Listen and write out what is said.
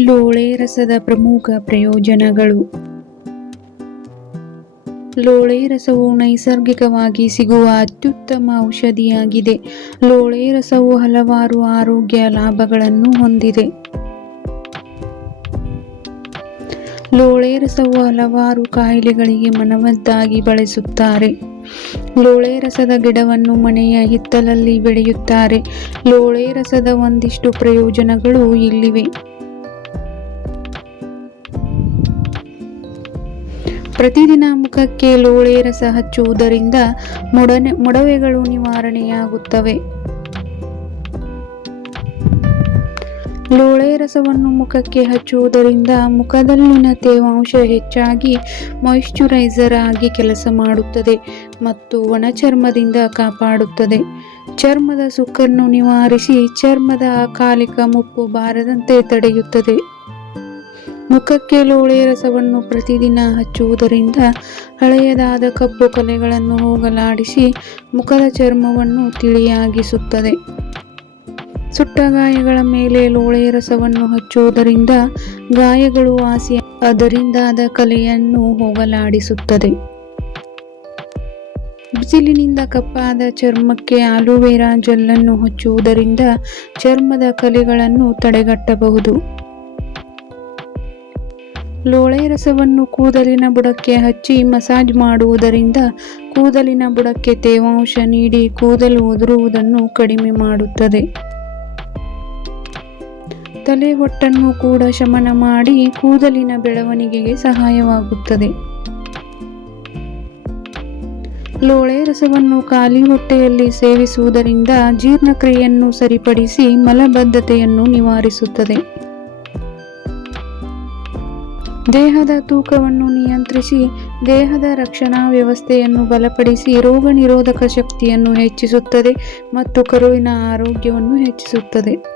ಲೋಳೆ ರಸದ ಪ್ರಮುಖ ಪ್ರಯೋಜನಗಳು. ಲೋಳೆ ರಸವು ನೈಸರ್ಗಿಕವಾಗಿ ಸಿಗುವ ಅತ್ಯುತ್ತಮ ಔಷಧಿಯಾಗಿದೆ. ಲೋಳೆ ರಸವು ಹಲವಾರು ಆರೋಗ್ಯ ಲಾಭಗಳನ್ನು ಹೊಂದಿದೆ. ಲೋಳೆ ರಸವು ಹಲವಾರು ಕಾಯಿಲೆಗಳಿಗೆ ಮನೆಮದ್ದಾಗಿ ಬಳಸುತ್ತಾರೆ. ಲೋಳೆ ರಸದ ಗಿಡವನ್ನು ಮನೆಯ ಹಿತ್ತಲಲ್ಲಿ ಬೆಳೆಯುತ್ತಾರೆ. ಲೋಳೆ ರಸದ ಒಂದಿಷ್ಟು ಪ್ರಯೋಜನಗಳು ಇಲ್ಲಿವೆ. ಪ್ರತಿದಿನ ಮುಖಕ್ಕೆ ಲೋಳೆ ರಸ ಹಚ್ಚುವುದರಿಂದ ಮೊಡವೆಗಳು ನಿವಾರಣೆಯಾಗುತ್ತವೆ. ಲೋಳೆ ರಸವನ್ನು ಮುಖಕ್ಕೆ ಹಚ್ಚುವುದರಿಂದ ಮುಖದಲ್ಲಿನ ತೇವಾಂಶ ಹೆಚ್ಚಾಗಿ ಮಾಯಿಶ್ಚರೈಸರ್ ಆಗಿ ಕೆಲಸ ಮಾಡುತ್ತದೆ ಮತ್ತು ಒಣ ಚರ್ಮದಿಂದ ಕಾಪಾಡುತ್ತದೆ. ಚರ್ಮದ ಸುಕ್ಕನ್ನು ನಿವಾರಿಸಿ ಚರ್ಮದ ಅಕಾಲಿಕ ಮುಪ್ಪು ಬಾರದಂತೆ ತಡೆಯುತ್ತದೆ. ಮುಖಕ್ಕೆ ಲೋಳೆ ರಸವನ್ನು ಪ್ರತಿದಿನ ಹಚ್ಚುವುದರಿಂದ ಹಳೆಯದಾದ ಕಪ್ಪು ಕಲೆಗಳನ್ನು ಹೋಗಲಾಡಿಸಿ ಮುಖದ ಚರ್ಮವನ್ನು ತಿಳಿಯಾಗಿಸುತ್ತದೆ. ಸುಟ್ಟ ಗಾಯಗಳ ಮೇಲೆ ಲೋಳೆ ರಸವನ್ನು ಹಚ್ಚುವುದರಿಂದ ಗಾಯಗಳು ವಾಸಿ ಅದರಿಂದಾದ ಕಲೆಯನ್ನು ಹೋಗಲಾಡಿಸುತ್ತದೆ. ಬಿಸಿಲಿನಿಂದ ಕಪ್ಪಾದ ಚರ್ಮಕ್ಕೆ ಆಲೋವೆರಾ ಜೆಲ್ಲನ್ನು ಹಚ್ಚುವುದರಿಂದ ಚರ್ಮದ ಕಲೆಗಳನ್ನು ತಡೆಗಟ್ಟಬಹುದು. ಲೋಳೆ ರಸವನ್ನು ಕೂದಲಿನ ಬುಡಕ್ಕೆ ಹಚ್ಚಿ ಮಸಾಜ್ ಮಾಡುವುದರಿಂದ ಕೂದಲಿನ ಬುಡಕ್ಕೆ ತೇವಾಂಶ ನೀಡಿ ಕೂದಲು ಉದುರುವುದನ್ನು ಕಡಿಮೆ ಮಾಡುತ್ತದೆ. ತಲೆ ಹೊಟ್ಟನ್ನು ಕೂಡ ಶಮನ ಮಾಡಿ ಕೂದಲಿನ ಬೆಳವಣಿಗೆಗೆ ಸಹಾಯವಾಗುತ್ತದೆ. ಲೋಳೆ ರಸವನ್ನು ಖಾಲಿ ಹೊಟ್ಟೆಯಲ್ಲಿ ಸೇವಿಸುವುದರಿಂದ ಜೀರ್ಣಕ್ರಿಯೆಯನ್ನು ಸರಿಪಡಿಸಿ ಮಲಬದ್ಧತೆಯನ್ನು ನಿವಾರಿಸುತ್ತದೆ. ದೇಹದ ತೂಕವನ್ನು ನಿಯಂತ್ರಿಸಿ ದೇಹದ ರಕ್ಷಣಾ ವ್ಯವಸ್ಥೆಯನ್ನು ಬಲಪಡಿಸಿ ರೋಗ ನಿರೋಧಕ ಶಕ್ತಿಯನ್ನು ಹೆಚ್ಚಿಸುತ್ತದೆ ಮತ್ತು ಕರುಳಿನ ಆರೋಗ್ಯವನ್ನು ಹೆಚ್ಚಿಸುತ್ತದೆ.